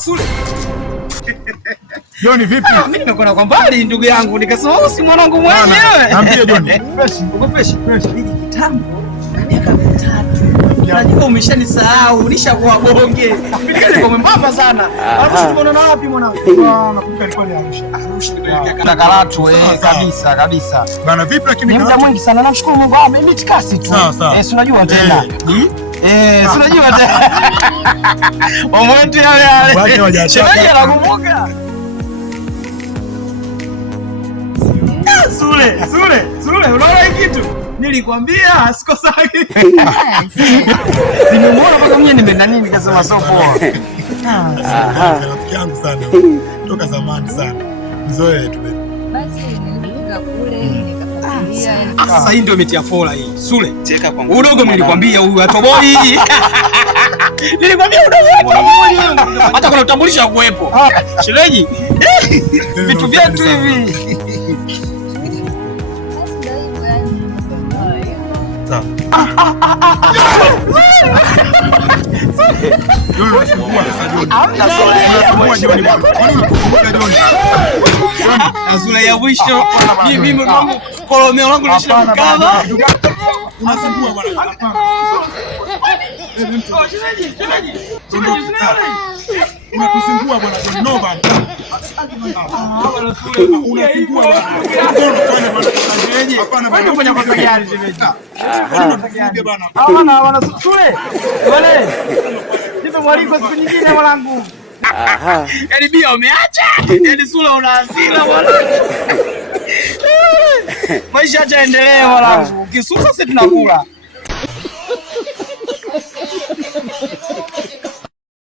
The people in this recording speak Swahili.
Sule. Joni vipi? Mimi nimekwenda kwa mbali ndugu yangu nikasema si mwanangu mwenyewe. Naambia Joni. Fresh, uko fresh. Hiki kitambo miaka 3. Unajua umeshanisahau, nishakuwa bonge. Mimi niko mwembamba sana. Alafu tumeonana wapi mwanangu? Nakumbuka ilikuwa ni Arusha. Arusha ndio Karatu kabisa. Bana vipi lakini muda mwingi sana namshukuru Mungu mimi tikasi tu. Si unajua tena. Si unajua tena. Momento yale. Baki hawajachaka. Nakumbuka. Sule, unaona hiki kitu? Nilikwambia sikosaki. Nimemwona mpaka mimi nimeenda nini nikasema so poa. Rafiki yangu sana. Toka zamani sana. Mzoe tu. Basi nilifika kule nikafuatilia. Sasa hii ndio imetia fola hii. Sule, cheka kwangu. Udogo nilikwambia huyu atoboi. Nilikwambia udogo atoboi. Hata kuna utambulisho kuwepo. Shereji. Vitu vyetu hivi. Azula ya mwisho mimi kolomeo langu lishamkaba. Unasumbua bwana. Unatusumbua bwana. No bwana. Unasumbua bwana. Hapana bwana. Fanya kwa gari zimeta. Bwana Sule. Wale. Nipe mwaliko siku nyingine mwanangu. Yaani bia umeacha? Yaani Sule una hasira bwana. Maisha yaendelee mwanangu. Kisusa sisi tunakula.